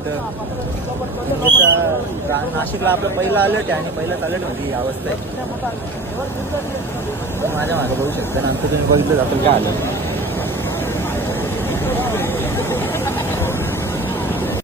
इथं नाशिकला आपलं पहिलं अलर्ट आहे आणि पहिलंच अलर्ट म्हणजे ही अवस्था आहे. माझ्या मागं बघू शकता नंतर तुम्ही बघितलं जातं काय आलं.